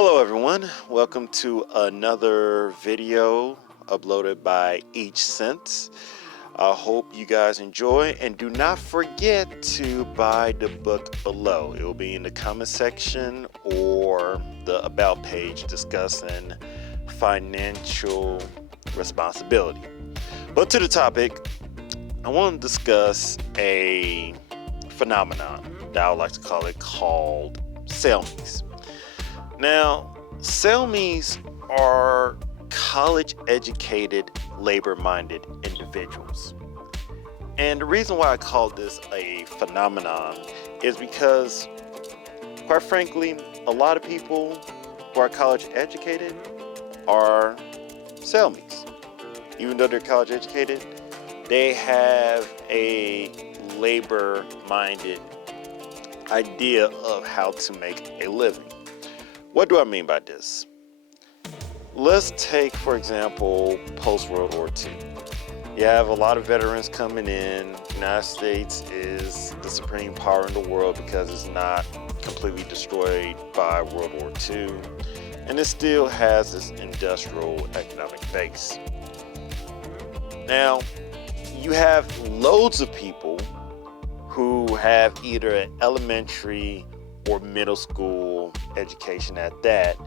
Hello everyone, welcome to another video uploaded by Each Sense. I hope you guys enjoy, and do not forget to buy the book below. It will be in the comment section or the about page discussing financial responsibility. But to the topic, I want to discuss a phenomenon that I would like to call it, called CELMIs. Now, CELMIs are college-educated, labor-minded individuals. And the reason why I call this a phenomenon is because, quite frankly, a lot of people who are college-educated are CELMIs. Even though they're college-educated, they have a labor-minded idea of how to make a living. What do I mean by this? Let's take, for example, post-World War II. You have a lot of veterans coming in. The United States is the supreme power in the world because it's not completely destroyed by World War II, and it still has this industrial economic base. Now, you have loads of people who have either an elementary or middle school education at that,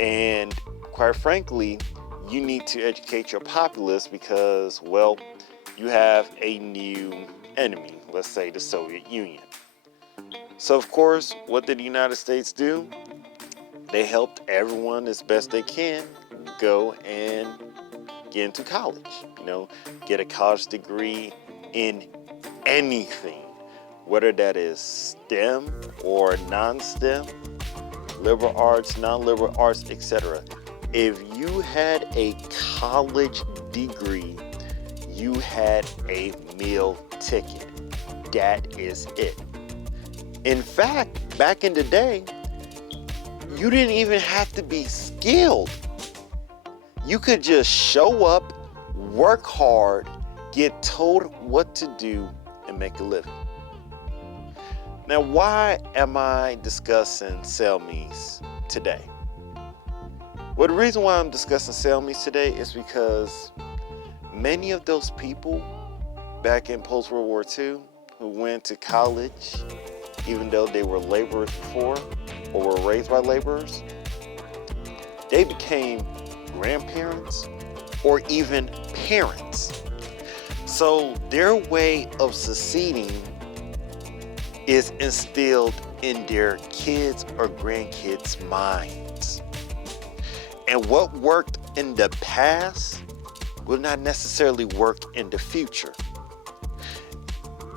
and quite frankly, you need to educate your populace because, well, you have a new enemy, let's say the Soviet Union. So of course, what did the United States do? They helped everyone as best they can go and get into college, get a college degree in anything, whether that is STEM or non-STEM, liberal arts, non-liberal arts, etc. If you had a college degree, you had a meal ticket. That is it. In fact, back in the day, you didn't even have to be skilled. You could just show up, work hard, get told what to do, and make a living. Now, why am I discussing CELMIs today? Well, the reason why I'm discussing CELMIs today is because many of those people back in post-World War II who went to college, even though they were laborers before or were raised by laborers, they became grandparents or even parents. So their way of succeeding is instilled in their kids' or grandkids' minds. And what worked in the past will not necessarily work in the future.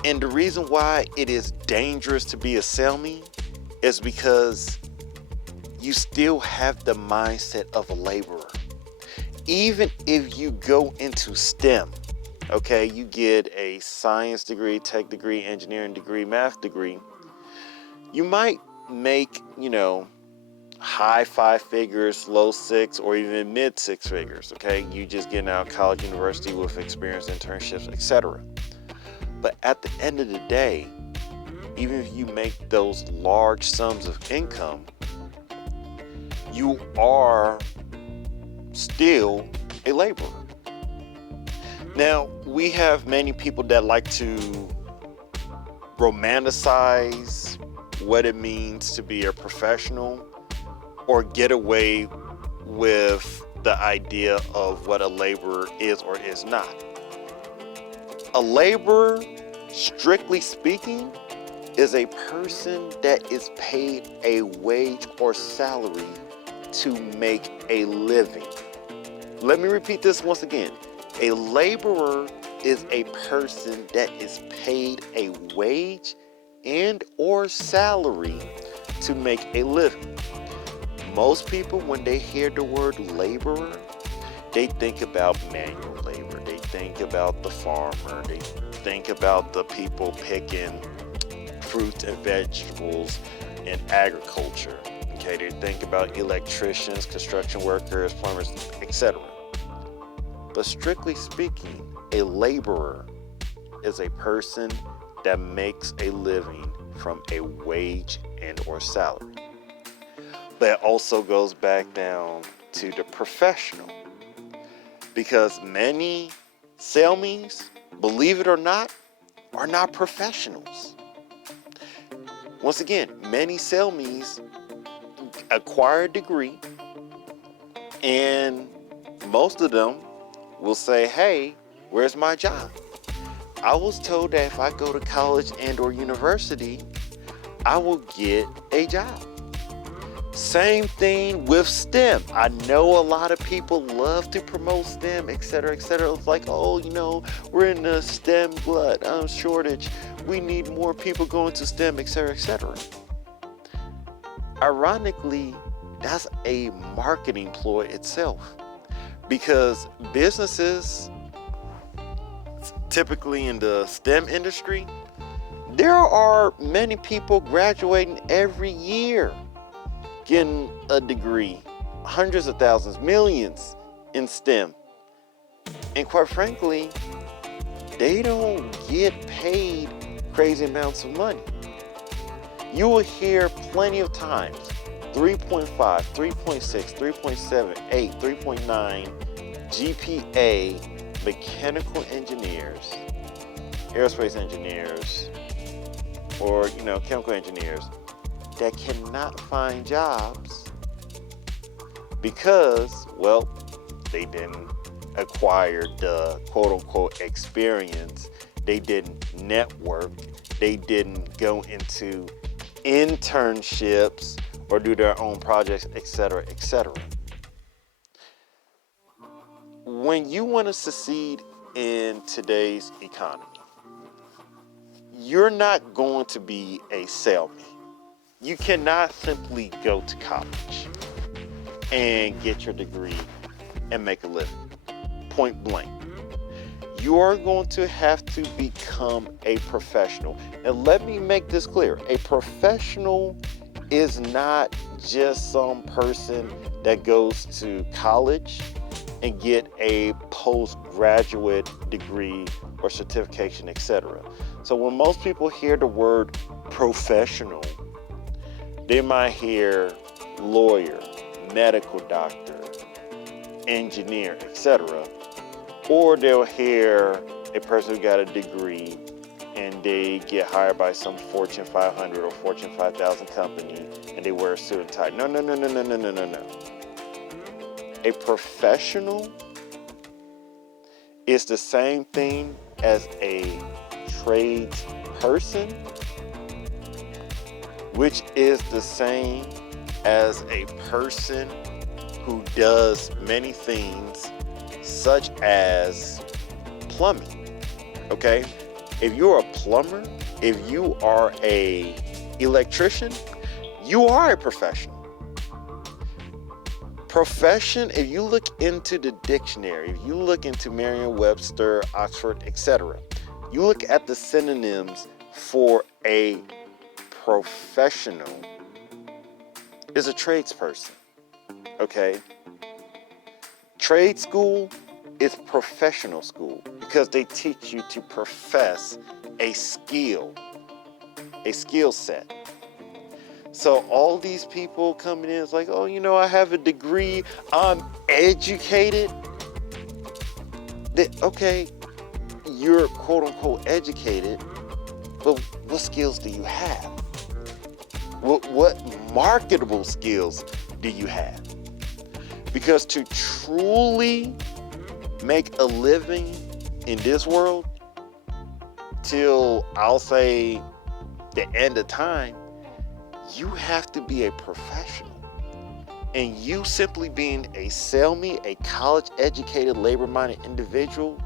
And the reason why it is dangerous to be a CELMI is because you still have the mindset of a laborer. Even if you go into STEM, okay, you get a science degree, tech degree, engineering degree, math degree, you might make, high 5 figures, low 6, or even mid 6 figures, okay? You just getting out of college, university with experience, internships, etc. But at the end of the day, even if you make those large sums of income, you are still a laborer. Now, we have many people that like to romanticize what it means to be a professional or get away with the idea of what a laborer is or is not. A laborer, strictly speaking, is a person that is paid a wage or salary to make a living. Let me repeat this once again. A laborer is a person that is paid a wage and or salary to make a living. Most people, when they hear the word laborer, they think about manual labor. They think about the farmer. They think about the people picking fruits and vegetables in agriculture. Okay, they think about electricians, construction workers, plumbers, etc. But strictly speaking, a laborer is a person that makes a living from a wage and or salary. But it also goes back down to the professional, because many CELMIs, believe it or not, are not professionals. Once again, many CELMIs acquire a degree, and most of them will say, hey, where's my job? I was told that if I go to college and or university, I will get a job. Same thing with STEM. I know a lot of people love to promote STEM, etc., etc. It's like, oh, you know, we're in a STEM glut shortage. We need more people going to STEM, etc., etc. Ironically, that's a marketing ploy itself, because businesses, typically in the STEM industry, there are many people graduating every year, getting a degree, hundreds of thousands, millions in STEM. And quite frankly, they don't get paid crazy amounts of money. You will hear plenty of times 3.5, 3.6, 3.7, 8, 3.9 GPA mechanical engineers, aerospace engineers, or chemical engineers that cannot find jobs because, well, they didn't acquire the quote-unquote experience, they didn't network, they didn't go into internships or do their own projects, etc., etc. When you want to succeed in today's economy, you're not going to be a CELMI. You cannot simply go to college and get your degree and make a living. Point blank. You are going to have to become a professional. And let me make this clear. A professional is not just some person that goes to college and get a postgraduate degree or certification, etc. So when most people hear the word professional, they might hear lawyer, medical doctor, engineer, etc. Or they'll hear a person who got a degree and they get hired by some Fortune 500 or Fortune 5000 company and they wear a suit and tie. No. A professional is the same thing as a tradesperson, which is the same as a person who does many things such as plumbing. Okay? If you're a plumber, if you are a electrician, you are a professional. Profession, if you look into the dictionary, if you look into Merriam-Webster, Oxford, etc., you look at the synonyms for a professional is a tradesperson. Okay? Trade school is professional school because they teach you to profess a skill set. So all these people coming in, it's like, oh, I have a degree, I'm educated. Okay, you're quote unquote educated, but what skills do you have? What marketable skills do you have? Because to truly make a living in this world till I'll say the end of time, you have to be a professional. And you simply being a CELMI, a college-educated, labor-minded individual,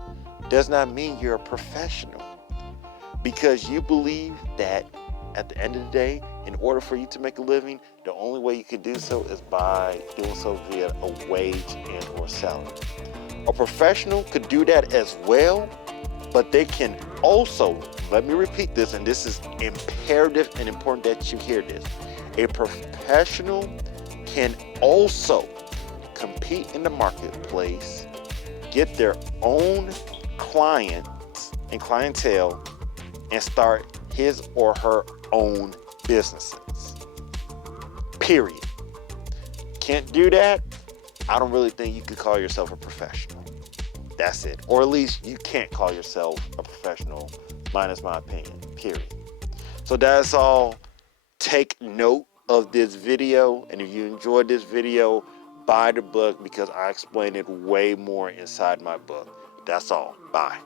does not mean you're a professional. Because you believe that at the end of the day, in order for you to make a living, the only way you can do so is by doing so via a wage and or salary. A professional could do that as well, but they can also, let me repeat this, and this is imperative and important that you hear this. A professional can also compete in the marketplace, get their own clients and clientele, and start his or her own businesses. Period. can't do that, I don't really think you could call yourself a professional. That's it. Or at least you can't call yourself a professional, minus my opinion, period. So that's all. Take note of this video, and if you enjoyed this video, buy the book because I explain it way more inside my book. That's all. Bye.